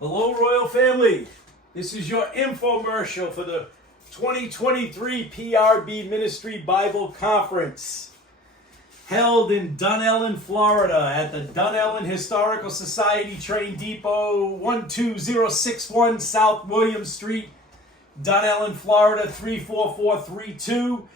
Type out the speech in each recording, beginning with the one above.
Hello, Royal Family. This is your infomercial for the 2023 PRB Ministry Bible Conference held in Dunnellon, Florida at the Dunnellon Historical Society Train Depot, 12061 South William Street, Dunnellon, Florida, 34432.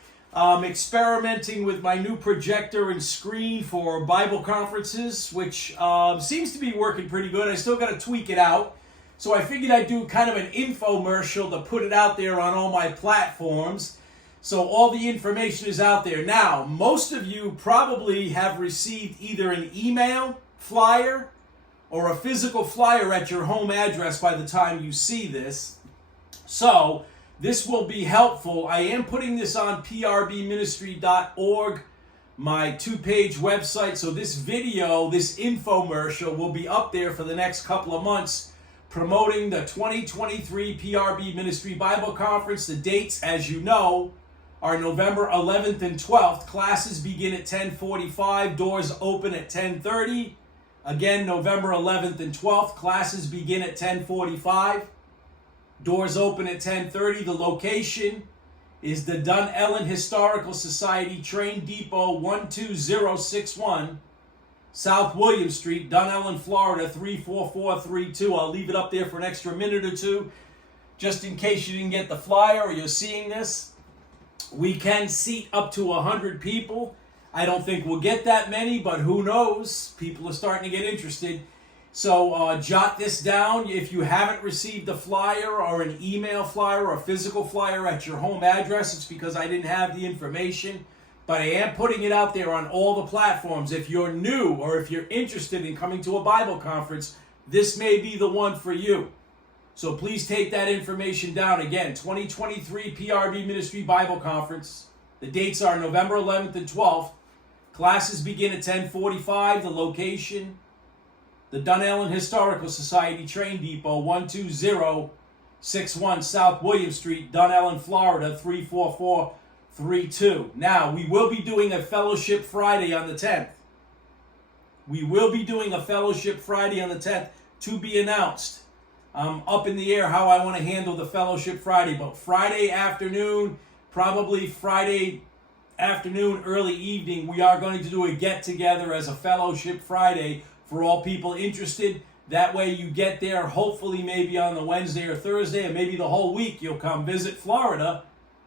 Experimenting with my new projector and screen for Bible conferences, which seems to be working pretty good. I still got to tweak it out. So I figured I'd do kind of an infomercial to put it out there on all my platforms. So all the information is out there. Now, most of you probably have received either an email flyer or a physical flyer at your home address by the time you see this. So this will be helpful. I am putting this on prbministry.org, my two-page website. So this video, this infomercial, will be up there for the next couple of months promoting the 2023 PRB Ministry Bible Conference. The dates, as you know, are November 11th and 12th. Classes begin at 10:45. Doors open at 10:30. Again, November 11th and 12th. Classes begin at 10:45. Doors open at 10:30. The location is the Dunnellon Historical Society Train Depot, 12061 South William Street, Dunnellon, Florida, 34432. I'll leave it up there for an extra minute or two, just in case you didn't get the flyer or you're seeing this. We can seat up to 100 people. I don't think we'll get that many, but who knows? People are starting to get interested. So jot this down. If you haven't received a flyer or an email flyer or a physical flyer at your home address, it's because I didn't have the information. But I am putting it out there on all the platforms. If you're new or if you're interested in coming to a Bible conference, this may be the one for you. So please take that information down. Again, 2023 PRB Ministry Bible Conference. The dates are November 11th and 12th. Classes begin at 10:45. The location, the Dunnellon Historical Society Train Depot, 12061 South William Street, Dunnellon, Florida, 34432. Now, we will be doing a Fellowship Friday on the 10th. We will be doing a Fellowship Friday on the 10th to be announced. Up in the air how I want to handle the Fellowship Friday, but Friday afternoon, probably Friday afternoon, early evening, we are going to do a get-together as a Fellowship Friday for all people interested. That way you get there, hopefully maybe on the Wednesday or Thursday, and maybe the whole week you'll come visit Florida.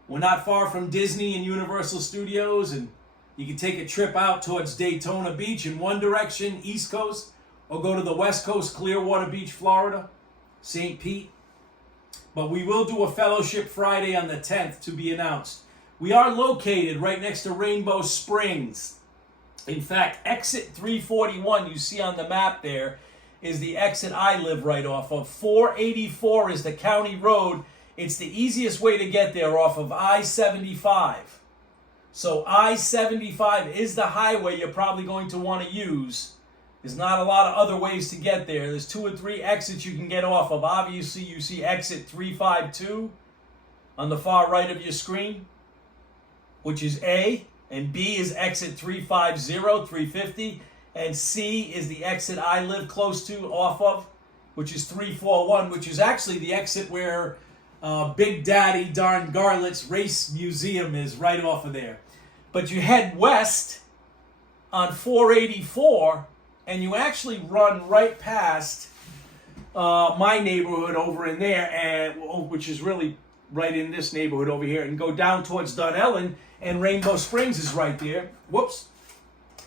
We're not far from Disney and Universal Studios, and you can take a trip out towards Daytona Beach in one direction, East Coast, or go to the West Coast, Clearwater Beach, Florida, St. Pete. But we will do a Fellowship Friday on the 10th to be announced. We are located right next to Rainbow Springs. In fact, exit 341 you see on the map there is the exit I live right off of. 484 is the county road. It's the easiest way to get there off of I-75. So I-75 is the highway you're probably going to want to use. There's not a lot of other ways to get there. There's 2 or 3 exits you can get off of. Obviously, you see exit 352 on the far right of your screen, which is A, and B is exit 350, 350, and C is the exit I live close to off of, which is 341, which is actually the exit where Big Daddy Darn Garlet's Race Museum is, right off of there. But you head west on 484, and you actually run right past my neighborhood over in there, and which is really right in this neighborhood over here, and go down towards Dunnellon, and Rainbow Springs is right there. Whoops.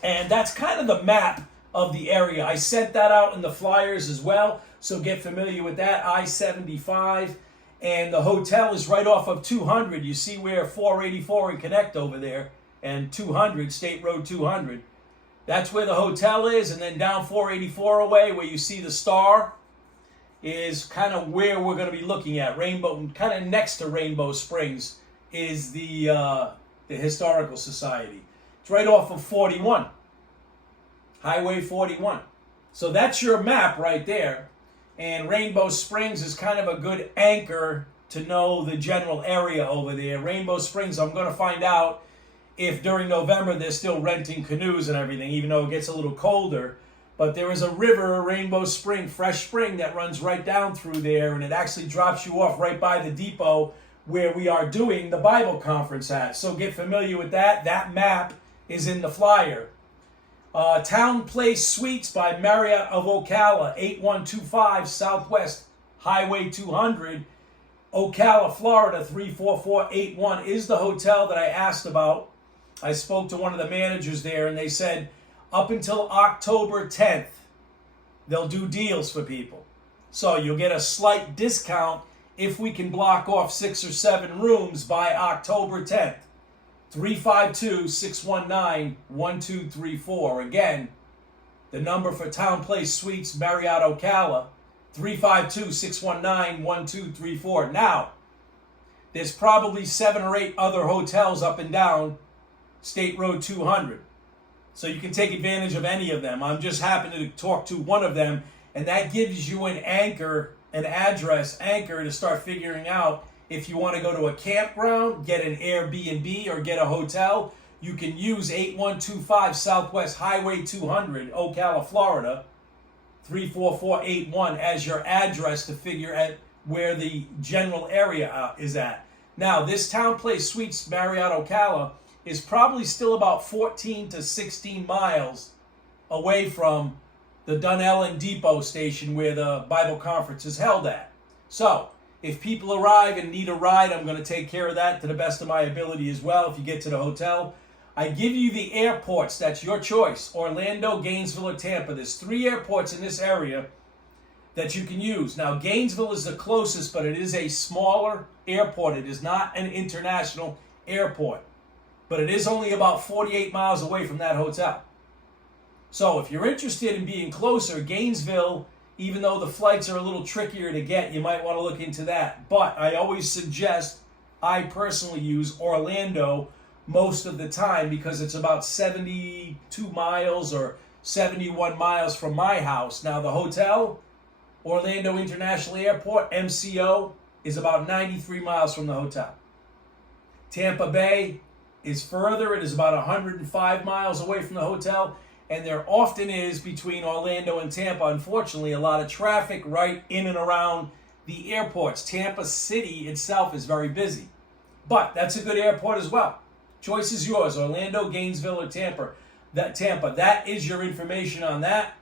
And that's kind of the map of the area. I sent that out in the flyers as well, so get familiar with that. I-75, and the hotel is right off of 200. You see where 484 and connect over there, and 200, State Road 200. That's where the hotel is, and then down 484 away, where you see the star, is kind of where we're going to be looking at. Rainbow, kind of next to Rainbow Springs, is the Historical Society. It's right off of 41, Highway 41. So that's your map right there. And Rainbow Springs is kind of a good anchor to know the general area over there. Rainbow Springs, I'm going to find out if during November they're still renting canoes and everything, even though it gets a little colder. But there is a river, a Rainbow Spring, fresh spring that runs right down through there, and it actually drops you off right by the depot where we are doing the Bible conference at. So get familiar with that. That map is in the flyer. Town Place Suites by Marriott of Ocala, 8125 Southwest Highway 200, Ocala, Florida, 34481 is the hotel that I asked about. I spoke to one of the managers there, and they said up until October 10th, they'll do deals for people. So you'll get a slight discount if we can block off 6 or 7 rooms by October 10th. 352-619-1234. Again, the number for Town Place Suites, Marriott Ocala, 352-619-1234. Now, there's probably 7 or 8 other hotels up and down State Road 200. So you can take advantage of any of them. I'm just happening to talk to one of them, and that gives you an anchor, an address anchor to start figuring out if you want to go to a campground, get an Airbnb, or get a hotel. You can use 8125 Southwest Highway 200, Ocala, Florida, 34481 as your address to figure out where the general area is at. Now, this Town Place Suites Marriott Ocala is probably still about 14 to 16 miles away from the Dunellen Depot station where the Bible conference is held at. So, if people arrive and need a ride, I'm going to take care of that to the best of my ability as well if you get to the hotel. I give you the airports. That's your choice. Orlando, Gainesville, or Tampa. There's 3 airports in this area that you can use. Now, Gainesville is the closest, but it is a smaller airport. It is not an international airport. But it is only about 48 miles away from that hotel. So if you're interested in being closer, Gainesville, even though the flights are a little trickier to get, you might want to look into that. But I always suggest, I personally use Orlando most of the time because it's about 72 miles or 71 miles from my house. Now the hotel, Orlando International Airport, MCO, is about 93 miles from the hotel. Tampa Bay is further. It is about 105 miles away from the hotel. And there often is, between Orlando and Tampa, unfortunately, a lot of traffic right in and around the airports. Tampa City itself is very busy. But that's a good airport as well. Choice is yours, Orlando, Gainesville, or Tampa. That is your information on that.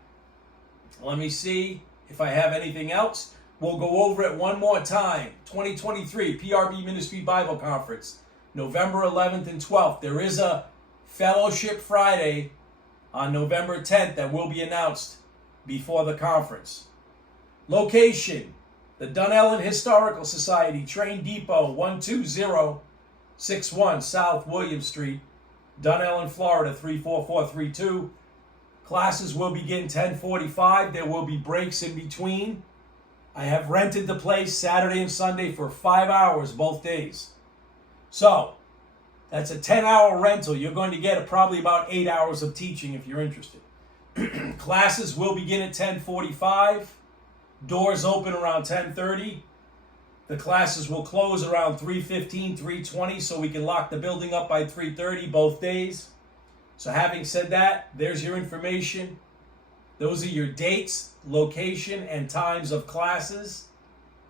Let me see if I have anything else. We'll go over it one more time. 2023 PRB Ministry Bible Conference, November 11th and 12th. There is a Fellowship Friday on November 10th that will be announced before the conference. Location, the Dunellen Historical Society, Train Depot, 12061 South William Street, Dunellen, Florida, 34432. Classes will begin 10:45. There will be breaks in between. I have rented the place Saturday and Sunday for 5 hours both days. So, that's a 10-hour rental. You're going to get probably about 8 hours of teaching if you're interested. Classes will begin at 10:45. Doors open around 10:30. The classes will close around 3:15, 3:20, so we can lock the building up by 3:30 both days. So having said that, there's your information. Those are your dates, location, and times of classes.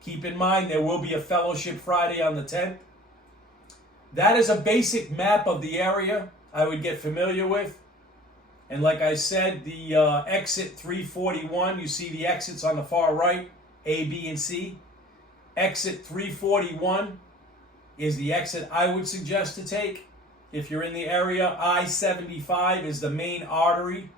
Keep in mind there will be a Fellowship Friday on the 10th. That is a basic map of the area I would get familiar with. And like I said, the exit 341, you see the exits on the far right, A, B, and C. Exit 341 is the exit I would suggest to take. If you're in the area, I-75 is the main artery.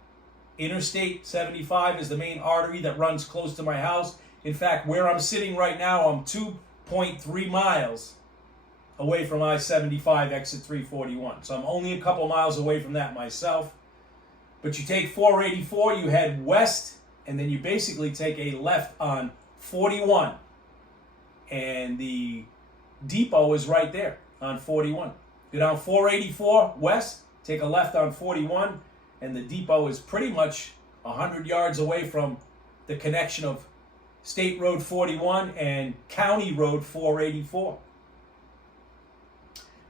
Interstate 75 is the main artery that runs close to my house. In fact, where I'm sitting right now, I'm 2.3 miles away from I-75 exit 341. So I'm only a couple miles away from that myself. But you take 484, you head west, and then you basically take a left on 41. And the depot is right there on 41. Go down 484 west, take a left on 41, and the depot is pretty much 100 yards away from the connection of State Road 41 and County Road 484.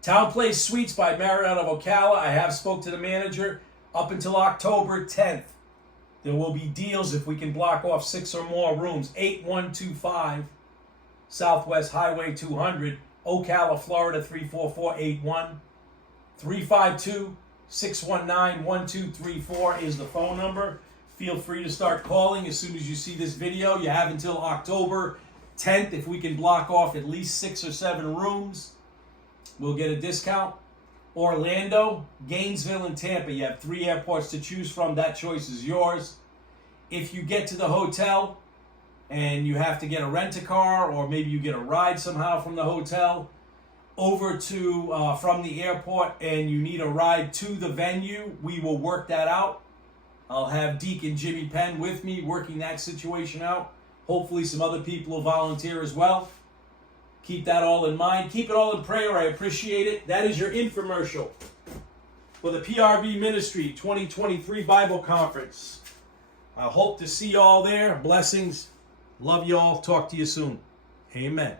Town Place Suites by Marriott of Ocala. I have spoke to the manager up until October 10th. There will be deals if we can block off 6 or more rooms. 8125 Southwest Highway 200, Ocala, Florida 34481. 352-619-1234 is the phone number. Feel free to start calling as soon as you see this video. You have until October 10th. If we can block off at least 6 or 7 rooms, we'll get a discount. Orlando, Gainesville, and Tampa. You have 3 airports to choose from. That choice is yours. If you get to the hotel and you have to get a rent-a-car, or maybe you get a ride somehow from the hotel over to from the airport, and you need a ride to the venue, we will work that out. I'll have Deacon Jimmy Penn with me working that situation out. Hopefully some other people will volunteer as well. Keep that all in mind. Keep it all in prayer. I appreciate it. That is your infomercial for the PRB Ministry 2023 Bible Conference. I hope to see you all there. Blessings. Love you all. Talk to you soon. Amen.